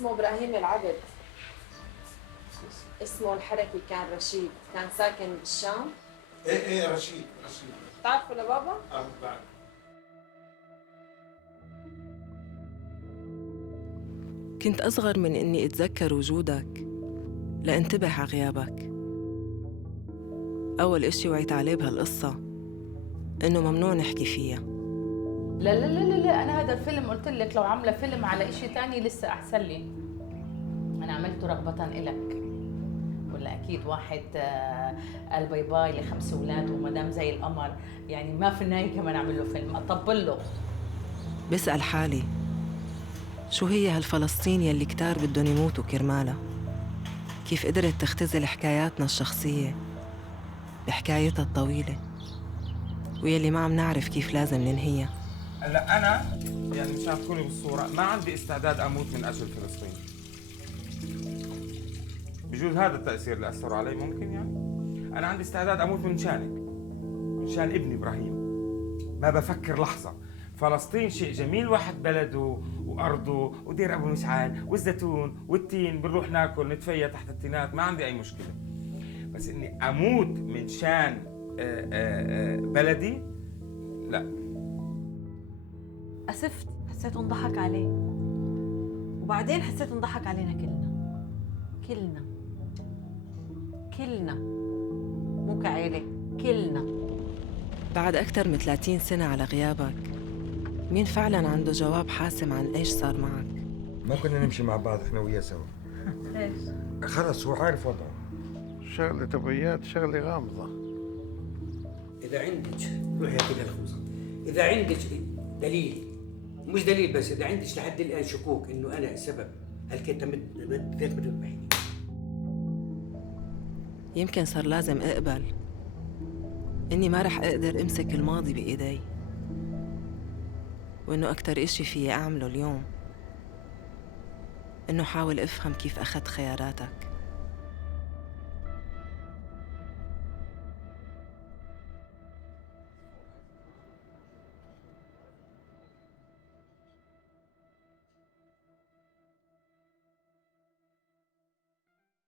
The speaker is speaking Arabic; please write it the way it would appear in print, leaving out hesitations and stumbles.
اسمه إبراهيم العبد. اسمه الحركي كان رشيد، كان ساكن بالشام. ايه رشيد. بتعرفوا لبابا؟ بعد. كنت أصغر من إني أتذكر وجودك لأنتبه على غيابك. أول إشي وعيت عليه بهالقصة إنه ممنوع نحكي فيها. لا لا لا لا، أنا هذا الفيلم قلت لك لو عاملة فيلم على إشي تاني لسه أحسن لي. أنا عملته رغبة إلك، ولا أكيد واحد قال باي باي ل5 أولاد ومدام زي القمر، يعني ما في النهاية كمان أعمل له فيلم أطبل له. بسأل حالي شو هي هالفلسطين يلي كتار بدهم يموتوا كرمالها؟ كيف قدرت تختزل حكاياتنا الشخصية بحكايتها الطويلة ويلي ما عم نعرف كيف لازم ننهيها؟ هلا انا يعني مشان تكوني بالصوره ما عندي استعداد اموت من اجل فلسطين. بجوز هذا التاثير اللي اثر علي ممكن، يعني انا عندي استعداد اموت من شانك، من شان ابني ابراهيم. ما بفكر لحظه. فلسطين شيء جميل، واحد بلده وارضه ودير ابو مشعل والزيتون والتين، بنروح ناكل نتفيا تحت التينات، ما عندي اي مشكله. بس اني اموت من شان بلدي لا. أسفت، حسيت انضحك عليه، وبعدين حسيت انضحك علينا كلنا مو كعيلة، كلنا. بعد أكثر من 30 سنة على غيابك، مين فعلاً عنده جواب حاسم عن إيش صار معك؟ ما كنا نمشي مع بعض احنا وياه سوا. ليش؟ خلص هو عارف وضعه. شغلة أبيات شغلة غامضة. إذا عندك روحي كده الخوصة، إذا عندك دليل، مش دليل بس، إذا عندك لحد الآن شكوك إنه أنا السبب، هالكتاب بدك بتذبحيني. يمكن صار لازم أقبل إني ما رح أقدر أمسك الماضي بإيدي، وإنه أكتر إشي فيي أعمله اليوم إنه حاول أفهم كيف أخذت خياراتك.